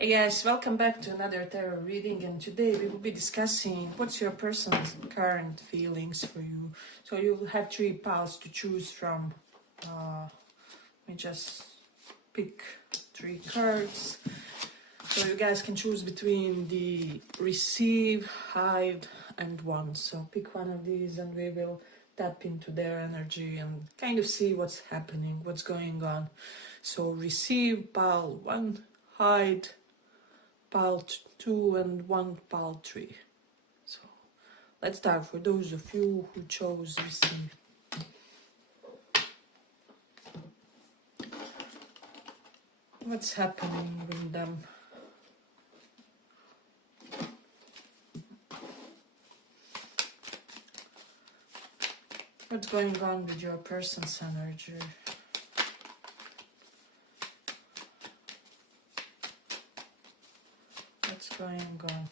Hey guys, welcome back to another tarot reading, and today we will be discussing what's your person's current feelings for you. So you'll have 3 piles to choose from. Let me just pick 3 cards. So you guys can choose between the receive, hide and want. So pick one of these and we will tap into their energy and kind of see what's happening, what's going on. So receive, pile 1, hide, pile 2 and 1 pile 3. So let's start for those of you who chose receive. What's happening with them? What's going on with your person's energy? What's going on?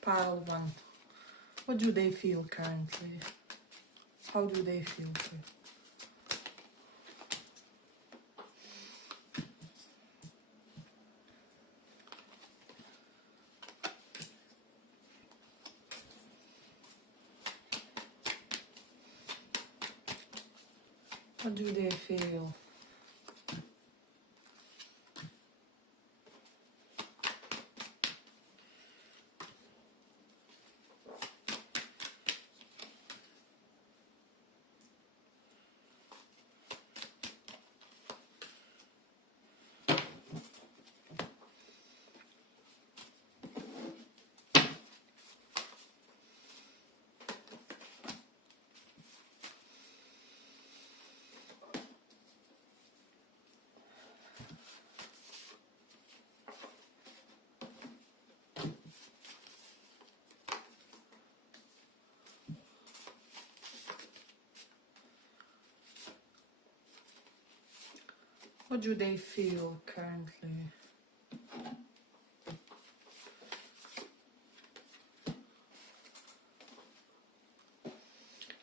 Pile 1. What do they feel currently? How do they feel? What do they feel? What do they feel currently?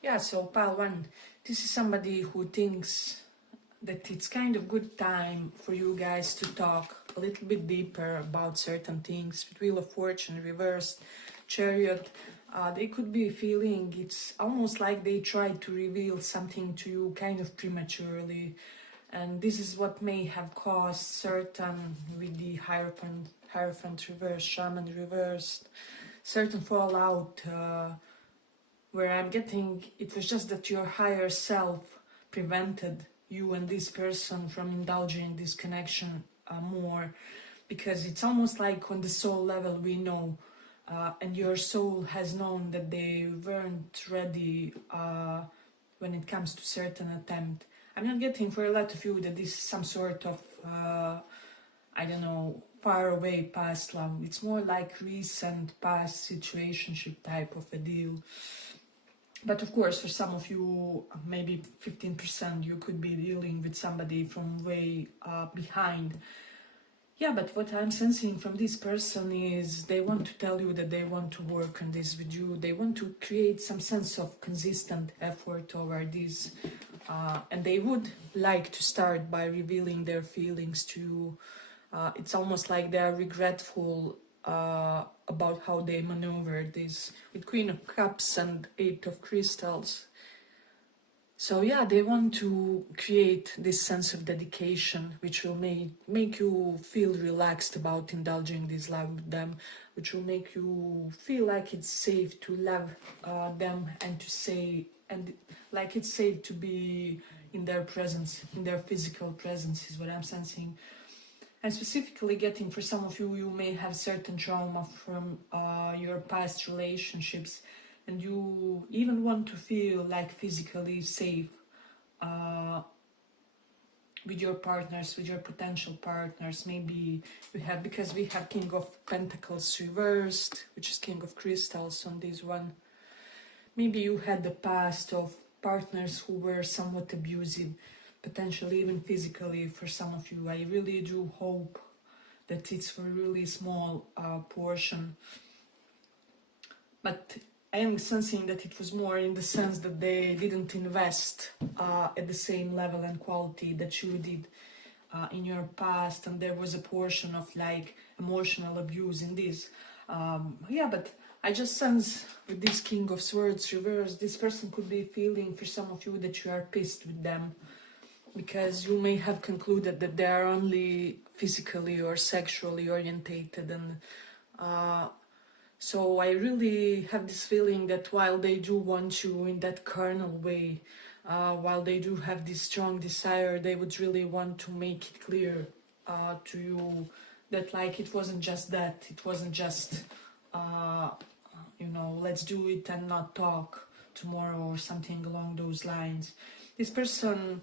Yeah, so pile 1, this is somebody who thinks that it's kind of good time for you guys to talk a little bit deeper about certain things. With Wheel of Fortune reversed, Chariot, they could be feeling it's almost like they tried to reveal something to you kind of prematurely. And this is what may have caused certain, with the Hierophant reversed, Shaman reversed, certain fallout, where I'm getting, it was just that your higher self prevented you and this person from indulging this connection more, because it's almost like on the soul level we know, and your soul has known that they weren't ready when it comes to certain attempt. I'm not getting for a lot of you that this is some sort of, I don't know, far away past love. It's more like recent past situationship type of a deal. But of course, for some of you, maybe 15%, you could be dealing with somebody from way behind. Yeah, but what I'm sensing from this person is they want to tell you that they want to work on this with you. They want to create some sense of consistent effort over this. And they would like to start by revealing their feelings to you. It's almost like they are regretful about how they maneuvered this with Queen of Cups and 8 of Crystals. So yeah, they want to create this sense of dedication, which will make you feel relaxed about indulging this love with them, which will make you feel like it's safe to love them and to say, and like it's safe to be in their presence, in their physical presence is what I'm sensing. And specifically getting, for some of you, you may have certain trauma from your past relationships, and you even want to feel like physically safe with your partners, with your potential partners. Maybe we have, because we have King of Pentacles reversed, which is King of Crystals on this one. Maybe you had the past of partners who were somewhat abusive, potentially even physically for some of you. I really do hope that it's for a really small portion. But I am sensing that it was more in the sense that they didn't invest at the same level and quality that you did in your past, and there was a portion of like emotional abuse in this. Yeah, but I just sense with this King of Swords reverse, this person could be feeling for some of you that you are pissed with them, because you may have concluded that they are only physically or sexually orientated, and so I really have this feeling that while they do want you in that carnal way, while they do have this strong desire, they would really want to make it clear to you that like it wasn't just that, it wasn't just you know, let's do it and not talk tomorrow or something along those lines. This person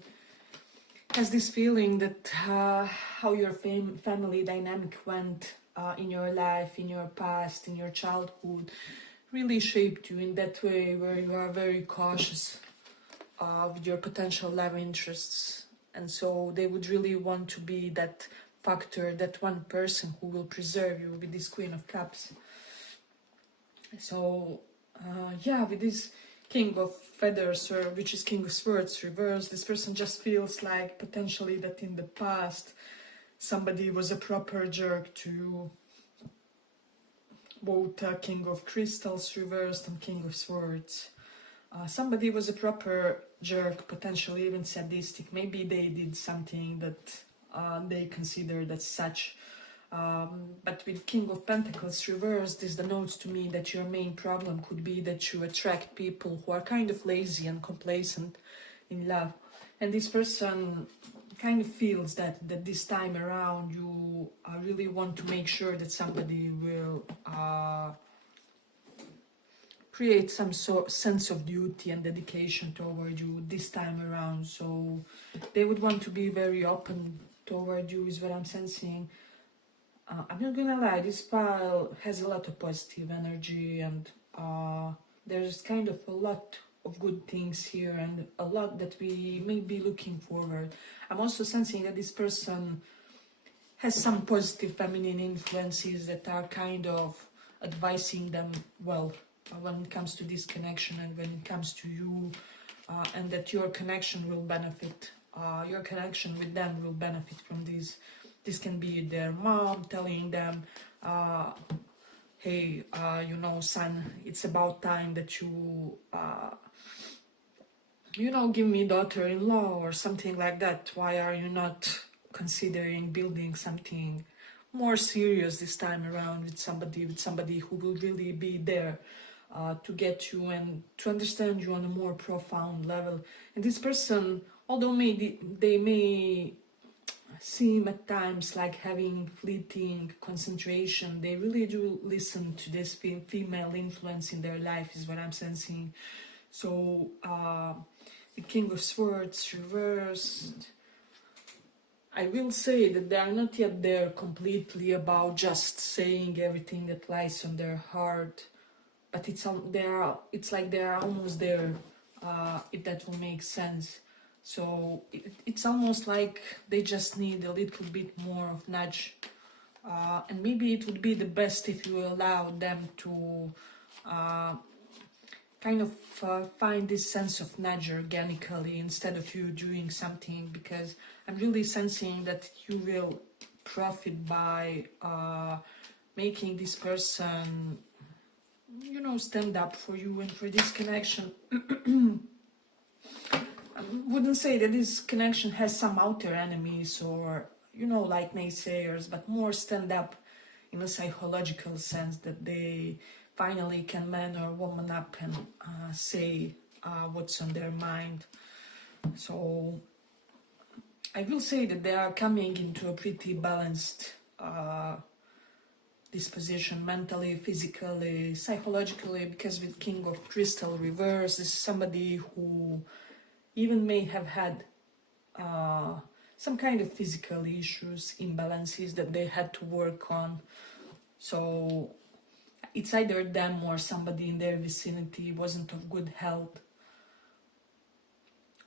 has this feeling that how your family dynamic went in your life, in your past, in your childhood, really shaped you in that way where you are very cautious with your potential love interests. And so they would really want to be that factor, that one person who will preserve you with this Queen of Cups. So yeah, with this King of Feathers, or which is King of Swords reverse, this person just feels like potentially that in the past somebody was a proper jerk to you. Both King of Crystals reversed and King of Swords. Somebody was a proper jerk, potentially even sadistic. Maybe they did something that they considered as such. But with King of Pentacles reversed, this denotes to me that your main problem could be that you attract people who are kind of lazy and complacent in love. And this person kind of feels that this time around you really want to make sure that somebody will create some sense of duty and dedication toward you this time around. So they would want to be very open toward you is what I'm sensing. I'm not gonna lie, this pile has a lot of positive energy, and there's kind of a lot of good things here and a lot that we may be looking forward. I'm also sensing that this person has some positive feminine influences that are kind of advising them well when it comes to this connection and when it comes to you, and that your connection will benefit, your connection with them will benefit from this. This can be their mom telling them, hey, you know, son, it's about time that you, you know, give me daughter-in-law or something like that. Why are you not considering building something more serious this time around with somebody who will really be there to get you and to understand you on a more profound level. And this person, although they may seem at times like having fleeting concentration, they really do listen to this female influence in their life is what I'm sensing. So the King of Swords reversed, I will say that they are not yet there completely about just saying everything that lies on their heart, but it's like they are almost there, if that will make sense. So it's almost like they just need a little bit more of nudge, and maybe it would be the best if you allow them to kind of find this sense of nudge organically instead of you doing something, because I'm really sensing that you will profit by making this person, you know, stand up for you and for this connection. I wouldn't say that this connection has some outer enemies or, you know, like naysayers, but more stand up in a psychological sense, that they finally can man or woman up and say what's on their mind. So I will say that they are coming into a pretty balanced disposition, mentally, physically, psychologically, because with King of Crystal reverse, this is somebody who even may have had some kind of physical issues, imbalances that they had to work on. So it's either them or somebody in their vicinity wasn't of good health,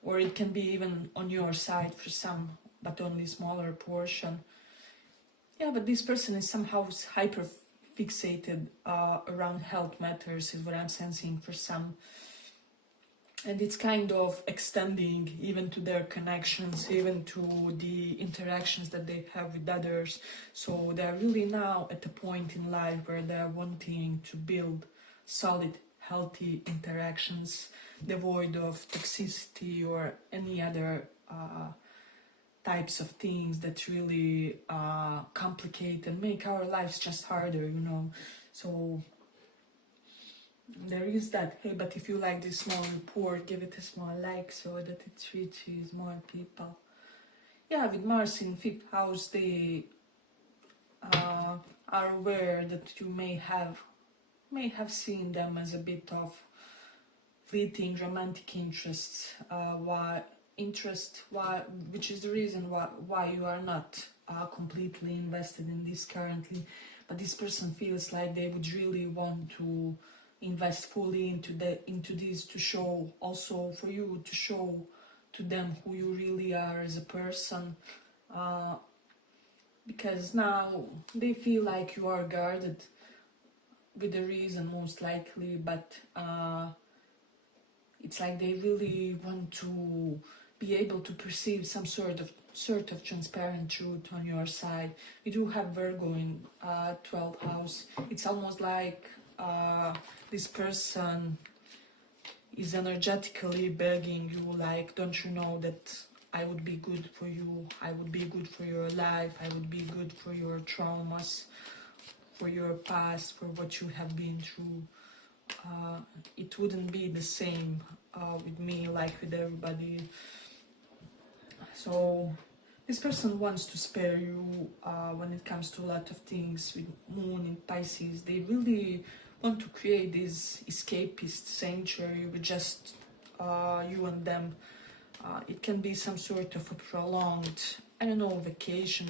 or it can be even on your side for some, but only smaller portion. Yeah, but this person is somehow hyper fixated around health matters, is what I'm sensing for some. And it's kind of extending even to their connections, even to the interactions that they have with others. So they're really now at a point in life where they're wanting to build solid, healthy interactions, devoid of toxicity or any other types of things that really complicate and make our lives just harder, you know. So there is that. Hey, but if you like this small report, give it a small like so that it reaches more people. Yeah, with Mars in 5th house, they are aware that you may have seen them as a bit of fleeting romantic interests. Which is the reason why you are not completely invested in this currently. But this person feels like they would really want to invest fully into this, to show, also for you to show to them who you really are as a person, because now they feel like you are guarded with a reason, most likely, but it's like they really want to be able to perceive some sort of transparent truth on your side. We do have Virgo in 12th house. It's almost like this person is energetically begging you, like, don't you know that I would be good for you, I would be good for your life, I would be good for your traumas, for your past, for what you have been through. It wouldn't be the same with me like with everybody. So this person wants to spare you when it comes to a lot of things. With Moon in Pisces, they really want to create this escapist sanctuary with just you and them. It can be some sort of a prolonged, I don't know, vacation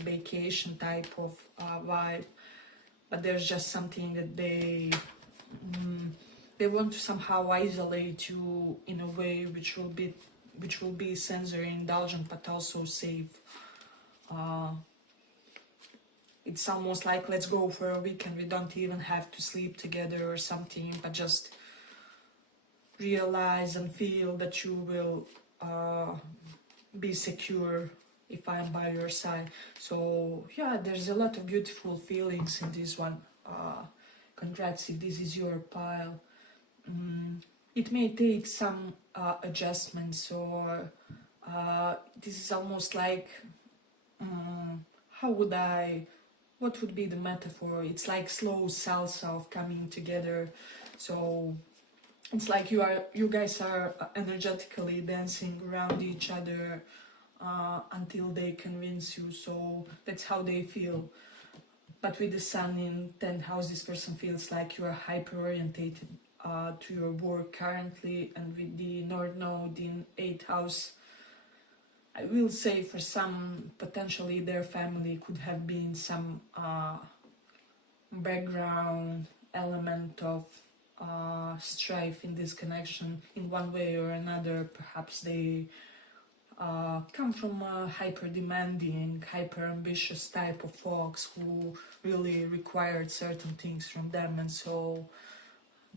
type of vibe, but there's just something that they want to somehow isolate you in a way which will be sensory indulgent but also safe. It's almost like, let's go for a weekend, we don't even have to sleep together or something, but just realize and feel that you will be secure if I'm by your side. So yeah, there's a lot of beautiful feelings in this one. Congrats if this is your pile. It may take some adjustments, or this is almost like, what would be the metaphor? It's like slow salsa of coming together. So it's like you guys are energetically dancing around each other until they convince you. So that's how they feel. But with the sun in 10th house, this person feels like you are hyper orientated to your work currently, and with the North Node in 8th house, I will say for some, potentially their family could have been some background element of strife in this connection in one way or another. Perhaps they come from a hyper demanding, hyper ambitious type of folks who really required certain things from them, and so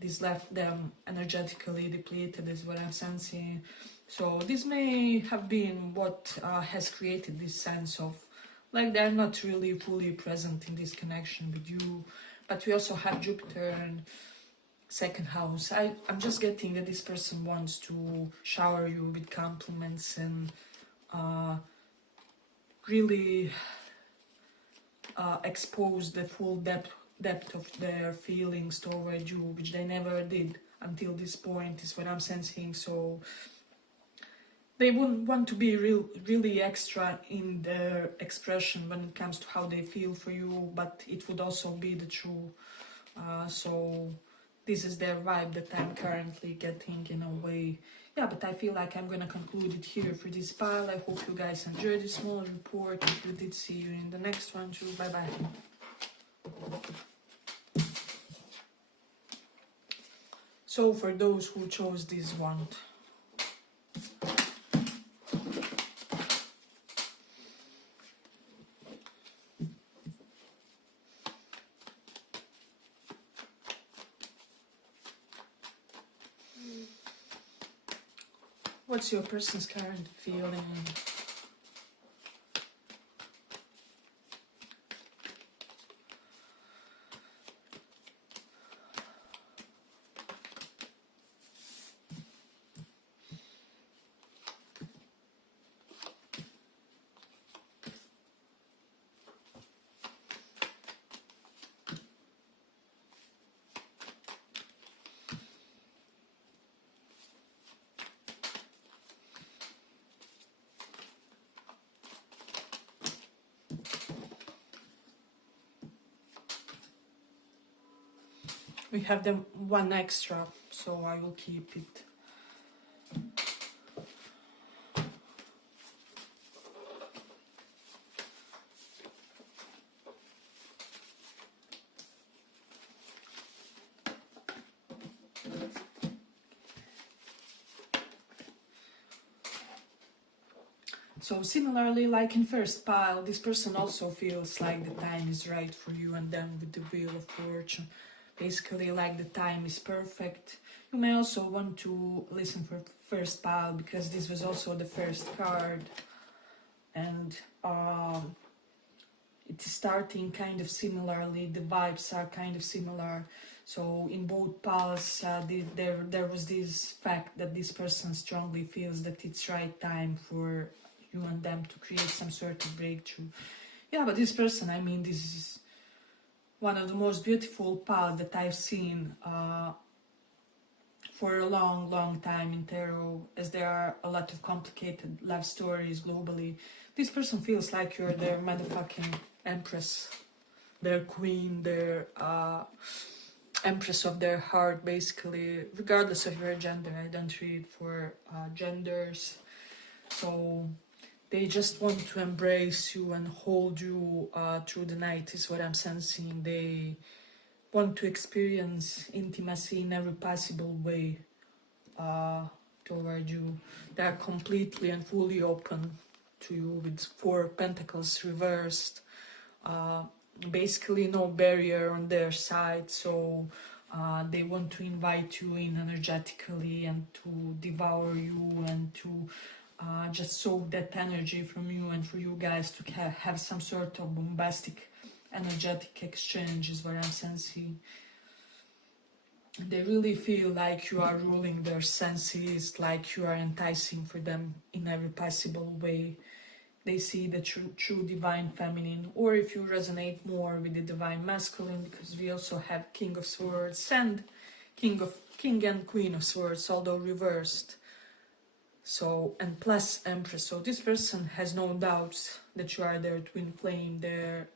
this left them energetically depleted, is what I'm sensing. So this may have been what has created this sense of like they're not really fully present in this connection with you. But we also have Jupiter in 2nd house. I'm just getting that this person wants to shower you with compliments and really expose the full depth of their feelings toward you, which they never did until this point, is what I'm sensing. So they wouldn't want to be really extra in their expression when it comes to how they feel for you, but it would also be the true. So this is their vibe that I'm currently getting in a way. Yeah, but I feel like I'm gonna conclude it here for this pile. I hope you guys enjoyed this small report. If you did, see you in the next one too. Bye bye. So for those who chose this one, What's your person's current feeling? We have them one extra, so I will keep it. So similarly, like in first pile, this person also feels like the time is right for you, and then with the Wheel of Fortune, basically like the time is perfect. You may also want to listen for first pile, because this was also the first card, and it is starting kind of similarly, the vibes are kind of similar. So in both piles, there was this fact that this person strongly feels that it's right time for you and them to create some sort of breakthrough. Yeah, but this person, I mean, this is one of the most beautiful piles that I've seen for a long time in tarot, as there are a lot of complicated love stories globally. This person feels like you're their motherfucking empress, their queen, their empress of their heart, basically, regardless of your gender. I don't read for genders. So they just want to embrace you and hold you through the night, is what I'm sensing. They want to experience intimacy in every possible way toward you. They are completely and fully open to you, with 4 pentacles reversed. Basically no barrier on their side, so they want to invite you in energetically and to devour you and to just soak that energy from you, and for you guys to have some sort of bombastic energetic exchange, is what I'm sensing. They really feel like you are ruling their senses, like you are enticing for them in every possible way. They see the true divine feminine, or if you resonate more with the divine masculine, because we also have King of Swords and King and Queen of Swords, although reversed. So, and plus Empress. So this person has no doubts that you are their twin flame, their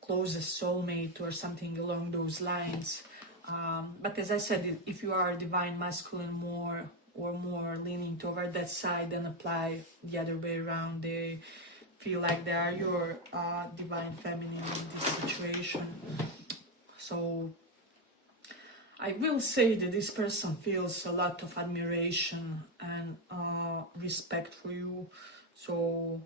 closest soulmate, or something along those lines. But as I said, if you are divine masculine more leaning toward that side, then apply the other way around. They feel like they are your divine feminine in this situation. So I will say that this person feels a lot of admiration and respect for you. So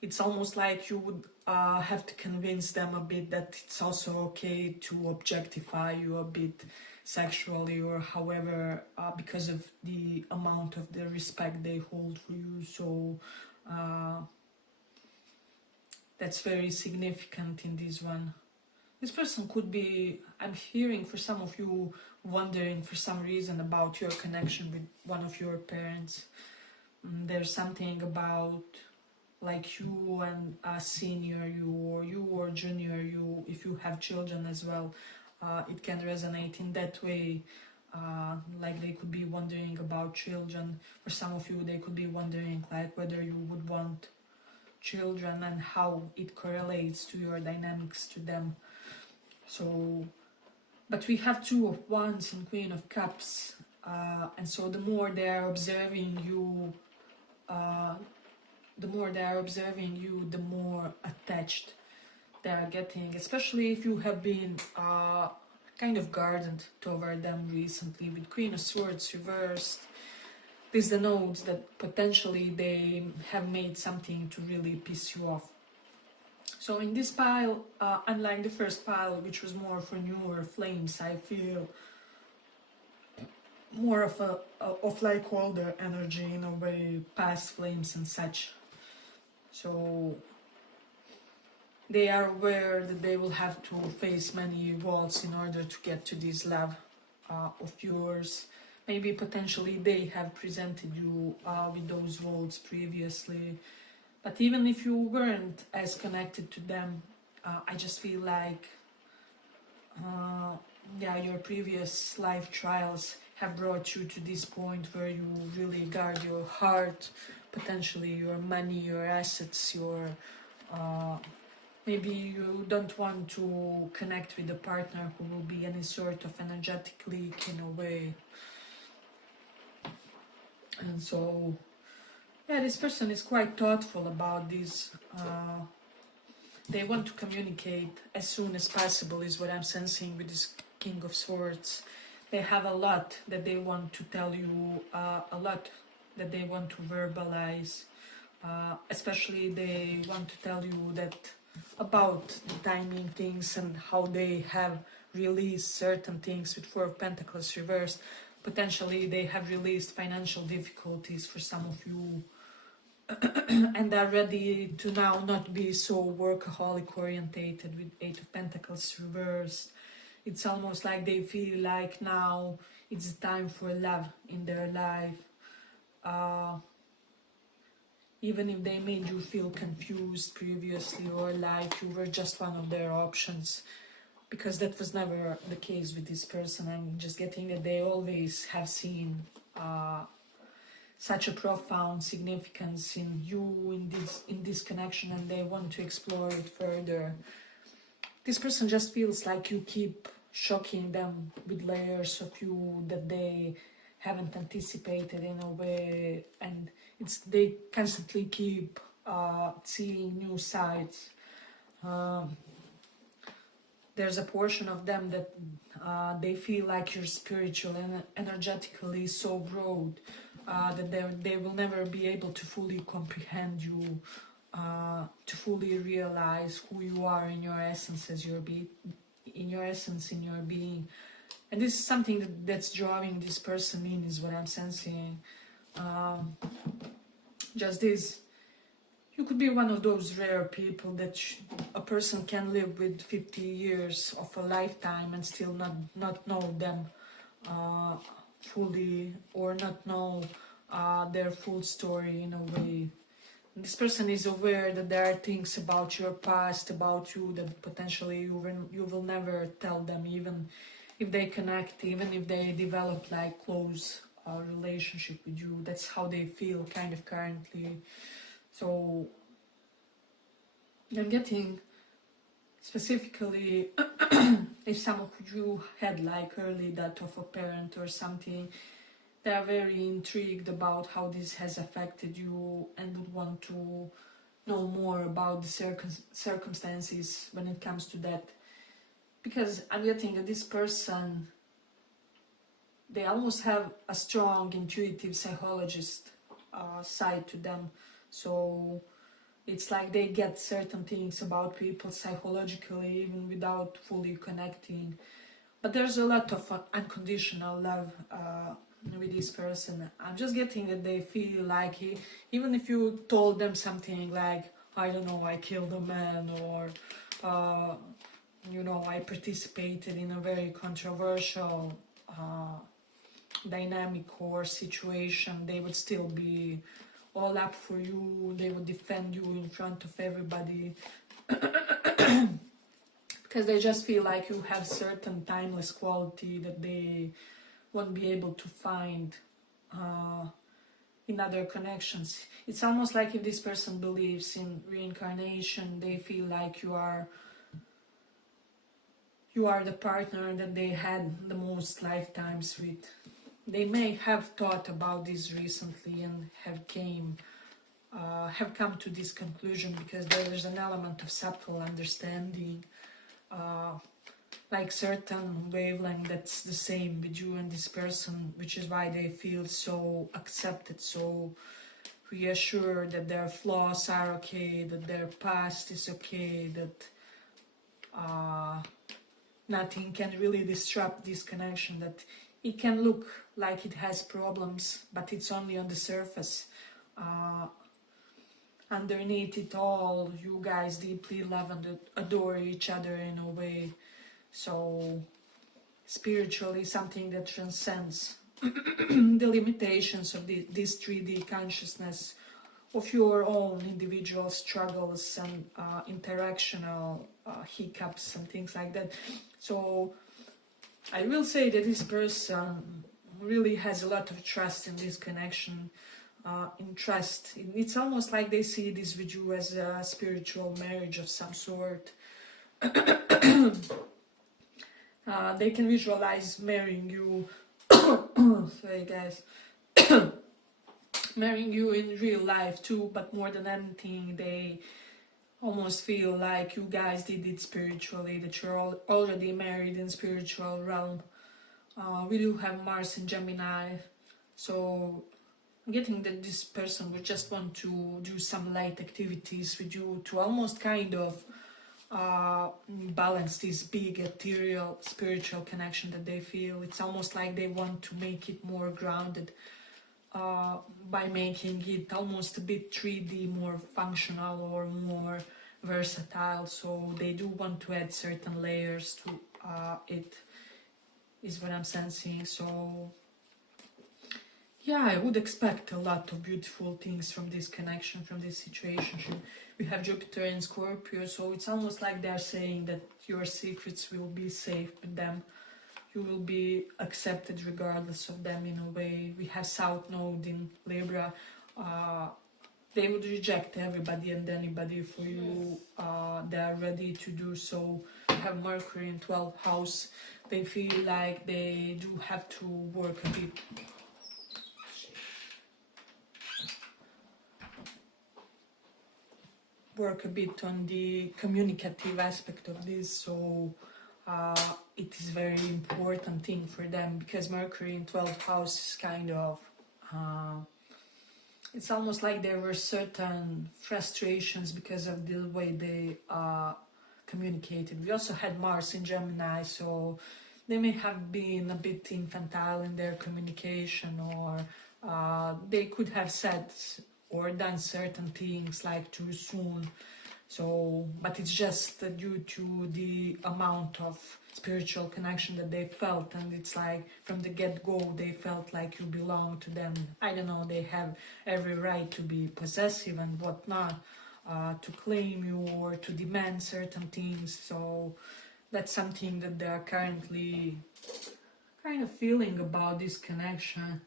it's almost like you would have to convince them a bit that it's also okay to objectify you a bit sexually or however, because of the amount of the respect they hold for you. So that's very significant in this one. This person could be, I'm hearing for some of you, wondering for some reason about your connection with one of your parents. There's something about like you and a senior you or junior you, if you have children as well. It can resonate in that way. Like they could be wondering about children. For some of you, they could be wondering like whether you would want children and how it correlates to your dynamics to them. So, but we have Two of Wands and Queen of Cups, and so the more they are observing you, the more attached they are getting, especially if you have been kind of guarded toward them recently. With Queen of Swords reversed, this denotes that potentially they have made something to really piss you off. So in this pile, unlike the first pile, which was more for newer flames, I feel more of a of like older energy in a way, past flames and such. So they are aware that they will have to face many walls in order to get to this love of yours. Maybe potentially they have presented you with those walls previously, but even if you weren't as connected to them, I just feel like yeah, your previous life trials have brought you to this point where you really guard your heart, potentially your money, your assets, your maybe you don't want to connect with a partner who will be any sort of energetic leak in a way. And so yeah, this person is quite thoughtful about this. They want to communicate as soon as possible is what I'm sensing with this King of Swords. They have a lot that they want to tell you, a lot that they want to verbalize. Especially they want to tell you that about the timing things and how they have released certain things with Four of Pentacles reversed. Potentially they have released financial difficulties for some of you and are ready to now not be so workaholic orientated with Eight of Pentacles reversed. It's almost like they feel like now it's time for love in their life. Even if they made you feel confused previously or like you were just one of their options, because that was never the case with this person. I'm just getting that they always have seen such a profound significance in you, in this connection, and they want to explore it further. This person just feels like you keep shocking them with layers of you that they haven't anticipated in a way, and they constantly keep seeing new sides. There's a portion of them that they feel like you're spiritual and energetically so broad that they will never be able to fully comprehend you, to fully realize who you are in your essence as your in your being. And this is something that's drawing this person in, is what I'm sensing. Just this. You could be one of those rare people that a person can live with 50 years of a lifetime and still not know them fully, or not know their full story in a way. And this person is aware that there are things about your past, about you, that potentially you will never tell them, even if they connect, even if they develop like close relationship with you. That's how they feel kind of currently. So I'm getting specifically if some of you had like early death of a parent or something, they are very intrigued about how this has affected you and would want to know more about the circumstances when it comes to that. Because I'm getting that this person, they almost have a strong intuitive psychologist side to them. So it's like they get certain things about people psychologically even without fully connecting. But there's a lot of unconditional love with this person. I'm just getting that they feel like even if you told them something like, I don't know, I killed a man, or you know, I participated in a very controversial dynamic or situation, they would still be all up for you. They would defend you in front of everybody because they just feel like you have certain timeless quality that they won't be able to find in other connections. It's almost like if this person believes in reincarnation, they feel like you are the partner that they had the most lifetimes with. They may have thought about this recently and have come to this conclusion because there's an element of subtle understanding, like certain wavelength that's the same with you and this person, which is why they feel so accepted, so reassured that their flaws are okay, that their past is okay, that nothing can really disrupt this connection, that it can look like it has problems, but it's only on the surface. Underneath it all, you guys deeply love and adore each other in a way. So spiritually, something that transcends the limitations of this 3D consciousness, of your own individual struggles and interactional hiccups and things like that. So I will say that this person really has a lot of trust in this connection. In trust, it's almost like they see this with you as a spiritual marriage of some sort. They can visualize marrying you. Sorry guys. Marrying you in real life too, but more than anything, they almost feel like you guys did it spiritually, that you're already married in spiritual realm. We do have Mars in Gemini, so I'm getting that this person would just want to do some light activities with you to almost kind of balance this big ethereal spiritual connection that they feel. It's almost like they want to make it more grounded by making it almost a bit 3D, more functional or more versatile. So they do want to add certain layers to it, is what I'm sensing. So yeah, I would expect a lot of beautiful things from this connection, from this situation. We have Jupiter in Scorpio, so it's almost like they're saying that your secrets will be safe with them. You will be accepted regardless of them in a way. We have South Node in Libra. They would reject everybody and anybody for you. They are ready to do so. We have Mercury in 12th house. They feel like they do have to work a bit. On the communicative aspect of this, so it is very important thing for them, because Mercury in 12th house is kind of it's almost like there were certain frustrations because of the way they communicated. We also had Mars in Gemini, so they may have been a bit infantile in their communication, or they could have said or done certain things like too soon. So, but it's just due to the amount of spiritual connection that they felt, and it's like from the get-go they felt like you belong to them. I don't know, they have every right to be possessive and whatnot, to claim you or to demand certain things. So that's something that they are currently kind of feeling about this connection.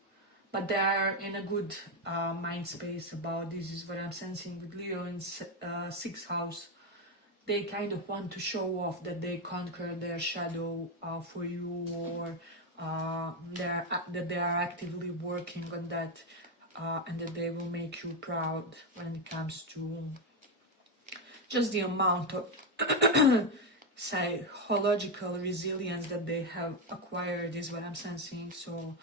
But they are in a good mind space about this, is what I'm sensing with Leo in 6th house. They kind of want to show off that they conquer their shadow for you, or that they are actively working on that, and that they will make you proud when it comes to just the amount of psychological resilience that they have acquired, is what I'm sensing. So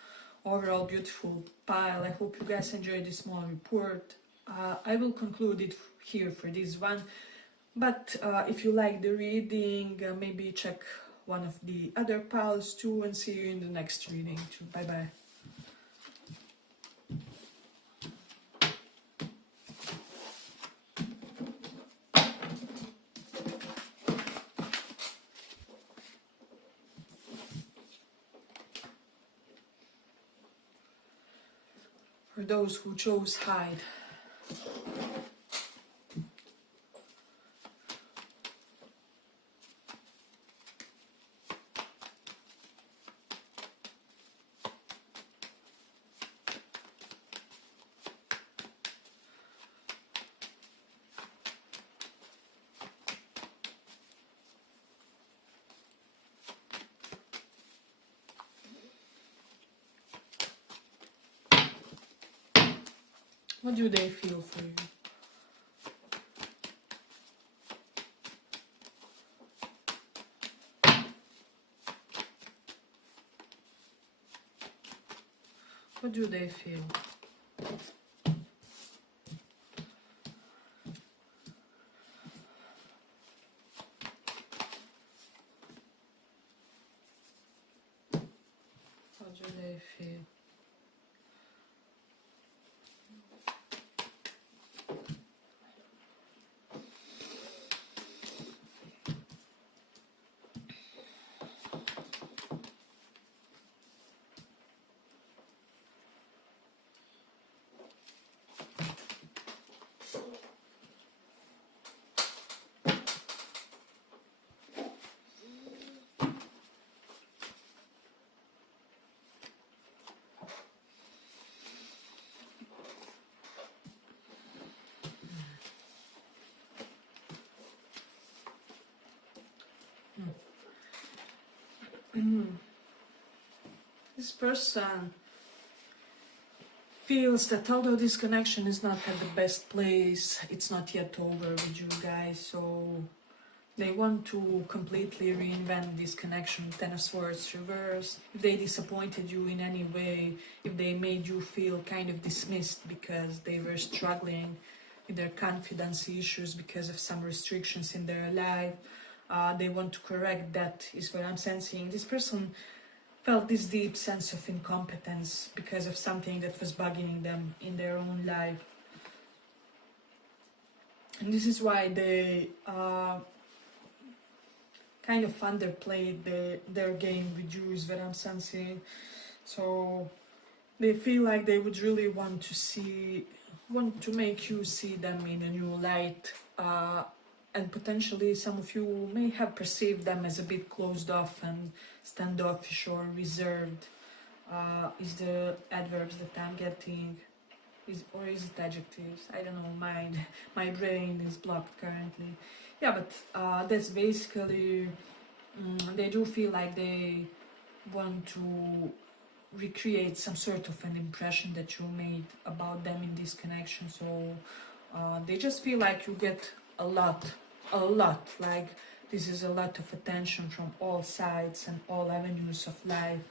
overall beautiful pile. I hope you guys enjoyed this small report. I will conclude it here for this one, but if you like the reading, maybe check one of the other piles too, and see you in the next reading too. Bye bye. For those who chose hide. What do they feel for you? What do they feel? What do Okay. This person feels that although this connection is not at the best place, it's not yet over with you guys, so they want to completely reinvent this connection. Ten of Swords reversed. If they disappointed you in any way, if they made you feel kind of dismissed because they were struggling with their confidence issues because of some restrictions in their life, they want to correct that, is what I'm sensing. This person felt this deep sense of incompetence because of something that was bugging them in their own life. And this is why they kind of underplayed their game with you, is what I'm sensing. So they feel like they would really want to make you see them in a new light, and potentially some of you may have perceived them as a bit closed off and standoffish or reserved, is the adverbs that I'm getting, or is it adjectives? I don't know, my brain is blocked currently. Yeah, but that's basically, they do feel like they want to recreate some sort of an impression that you made about them in this connection. So they just feel like you get a lot, like this is a lot of attention from all sides and all avenues of life,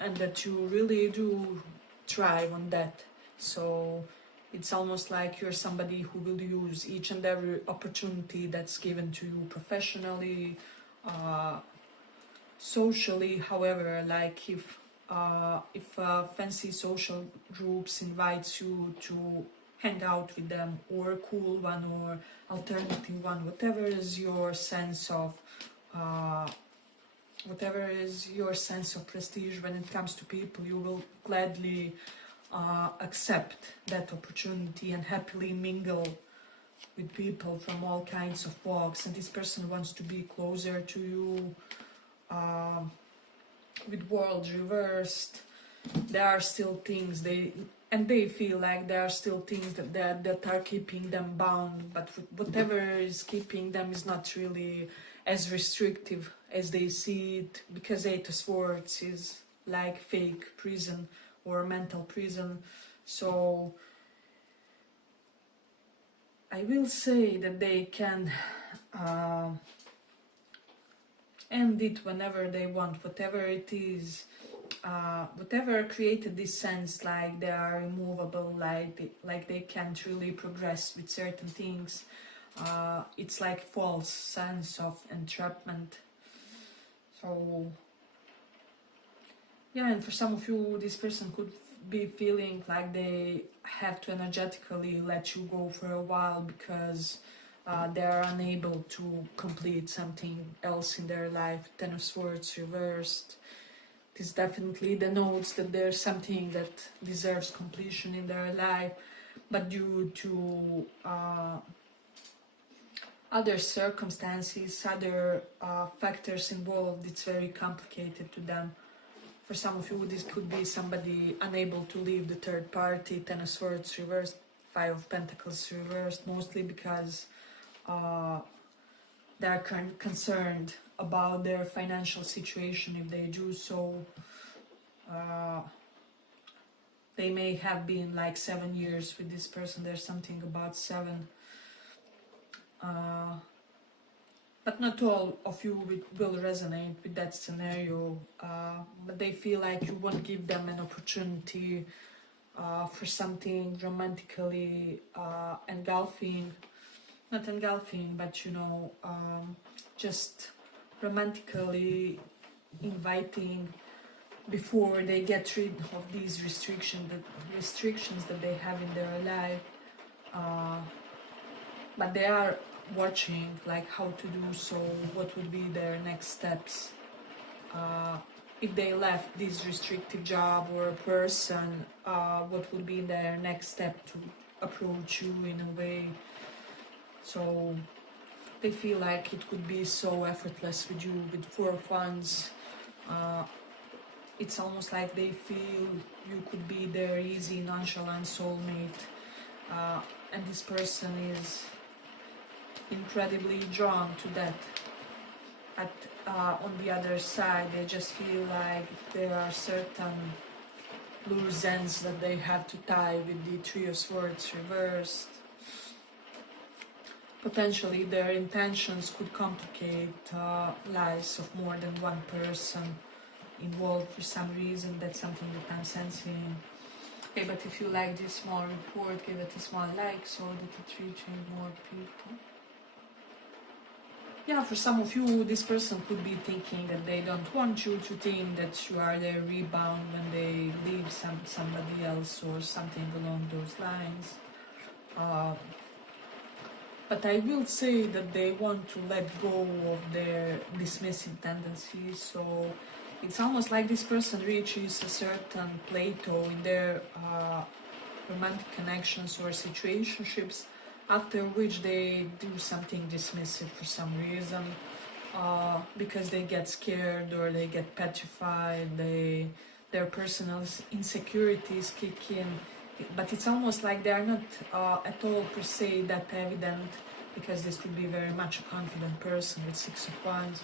and that you really do thrive on that. So it's almost like you're somebody who will use each and every opportunity that's given to you professionally, socially. However, like if fancy social groups invites you to hang out with them, or a cool one or alternative one, whatever is your sense of prestige when it comes to people, you will gladly accept that opportunity and happily mingle with people from all kinds of walks. And this person wants to be closer to you. With world reversed, there are still things they feel like there are still things that are keeping them bound, but whatever is keeping them is not really as restrictive as they see it, because Eight of Swords is like fake prison or mental prison. So I will say that they can end it whenever they want, whatever it is, whatever created this sense like they are immovable, like they can't really progress with certain things. It's like false sense of entrapment. So yeah, and for some of you, this person could be feeling like they have to energetically let you go for a while because they are unable to complete something else in their life. Ten of Swords reversed. This definitely denotes that there's something that deserves completion in their life, but due to other circumstances, other factors involved, it's very complicated to them. For some of you, this could be somebody unable to leave the third party. Ten of Swords reversed, Five of Pentacles reversed, mostly because they're concerned about their financial situation. If they do so, they may have been like 7 years with this person. There's something about 7. But not all of you will resonate with that scenario, but they feel like you won't give them an opportunity for something romantically engulfing, not engulfing, but you know, just romantically inviting before they get rid of these restrictions that they have in their life. But they are watching like how to do so, what would be their next steps. If they left this restrictive job or a person, what would be their next step to approach you in a way. So they feel like it could be so effortless with you, with Four of Wands. It's almost like they feel you could be their easy, nonchalant soulmate. And this person is incredibly drawn to that. On the other side, they just feel like there are certain loose ends that they have to tie with the Three of Swords reversed. Potentially their intentions could complicate lives of more than one person involved for some reason. That's something that I'm sensing. Okay, but if you like this small report, give it a small like so that it reaches more people. Yeah, for some of you, this person could be thinking that they don't want you to think that you are their rebound when they leave somebody else or something along those lines. But I will say that they want to let go of their dismissive tendencies. So it's almost like this person reaches a certain plateau in their romantic connections or situationships, after which they do something dismissive for some reason, because they get scared or they get petrified, their personal insecurities kick in. But it's almost like they are not at all per se that evident, because this could be very much a confident person with Six of Wands.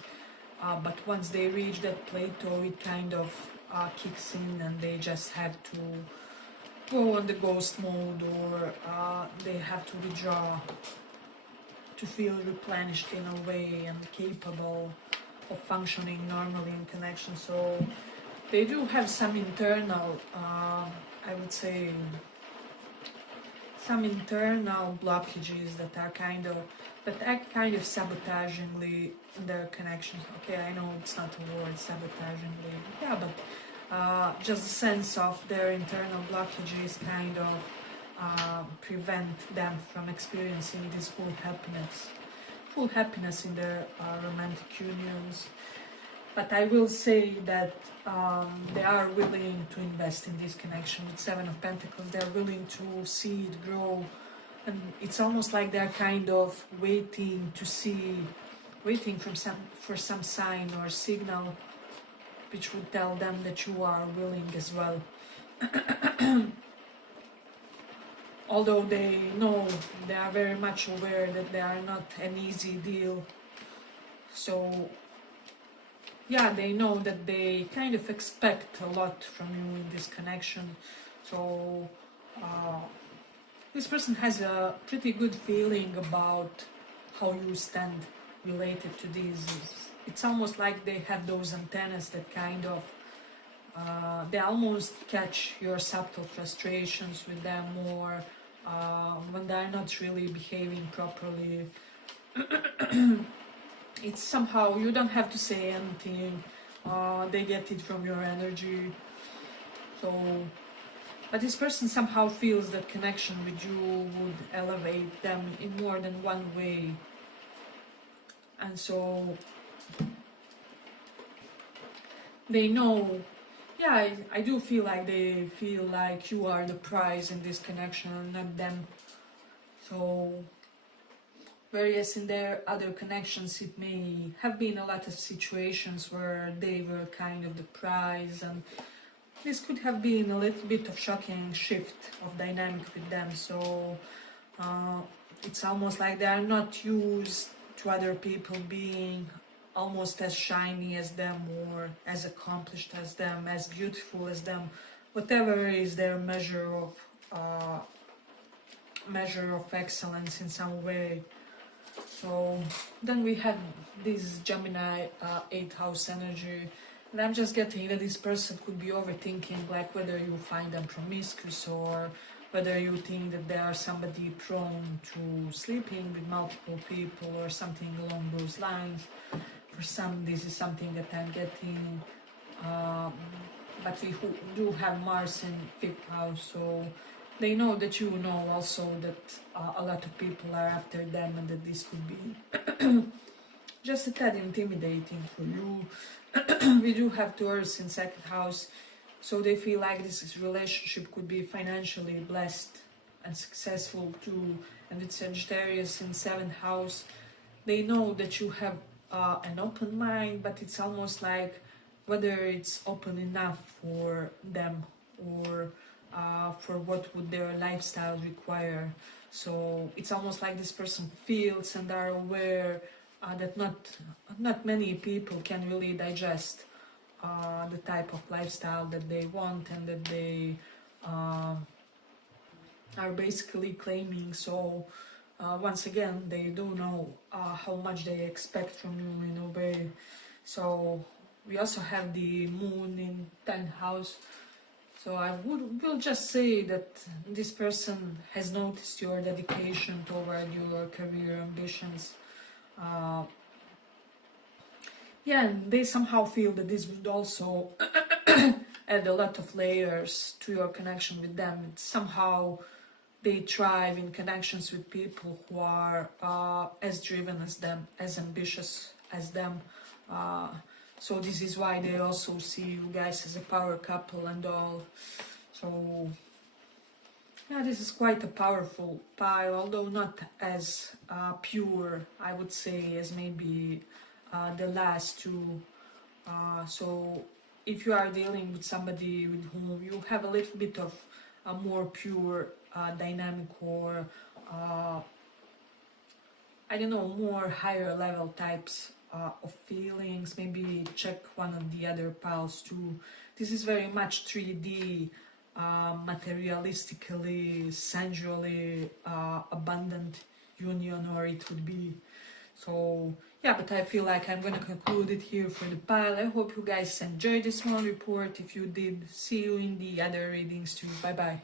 But once they reach that plateau, it kind of kicks in and they just have to go on the ghost mode, or they have to withdraw to feel replenished in a way and capable of functioning normally in connection. So they do have some internal, I would say, some internal blockages that act kind of sabotagingly in their connections. Okay, I know it's not a word, sabotagingly. Yeah, but just the sense of their internal blockages kind of prevent them from experiencing this full happiness in their romantic unions. But I will say that they are willing to invest in this connection with Seven of Pentacles. They're willing to see it grow, and it's almost like they're kind of waiting for some sign or signal which would tell them that you are willing as well. Although they know, they are very much aware that they are not an easy deal. So yeah, they know that they kind of expect a lot from you in this connection. So this person has a pretty good feeling about how you stand related to these. It's almost like they have those antennas that kind of they almost catch your subtle frustrations with them, or when they're not really behaving properly. It's somehow, you don't have to say anything, they get it from your energy. So, but this person somehow feels that connection with you would elevate them in more than one way. And so they know, yeah, I do feel like they feel like you are the prize in this connection and not them. So whereas in their other connections it may have been a lot of situations where they were kind of the prize, and this could have been a little bit of shocking shift of dynamic with them. So it's almost like they are not used to other people being almost as shiny as them, or as accomplished as them, as beautiful as them, whatever is their measure of excellence in some way. So then we have this Gemini 8th house energy, and I'm just getting that this person could be overthinking, like whether you find them promiscuous, or whether you think that they are somebody prone to sleeping with multiple people or something along those lines. For some, this is something that I'm getting. but we do have Mars in 5th house, so they know that you know also that a lot of people are after them, and that this could be just a tad intimidating for you. We do have Taurus in 2nd house, so they feel like this relationship could be financially blessed and successful too. And with Sagittarius in 7th house, they know that you have an open mind, but it's almost like whether it's open enough for them, or for what would their lifestyle require. So it's almost like this person feels and are aware that not many people can really digest the type of lifestyle that they want and that they are basically claiming. So once again, they do know how much they expect from you in a way. So we also have the moon in 10th house. So I will just say that this person has noticed your dedication toward your career ambitions. Yeah, and they somehow feel that this would also add a lot of layers to your connection with them. It's somehow they thrive in connections with people who are as driven as them, as ambitious as them. So this is why they also see you guys as a power couple and all. So yeah, this is quite a powerful pile, although not as pure, I would say, as maybe the last two. So if you are dealing with somebody with whom you have a little bit of a more pure dynamic, or I don't know, more higher level types of feelings, maybe check one of the other piles too. This is very much 3D, materialistically, sensually abundant union, or it would be. So yeah, but I feel like I'm gonna conclude it here for the pile. I hope you guys enjoyed this small report. If you did, see you in the other readings too. Bye bye.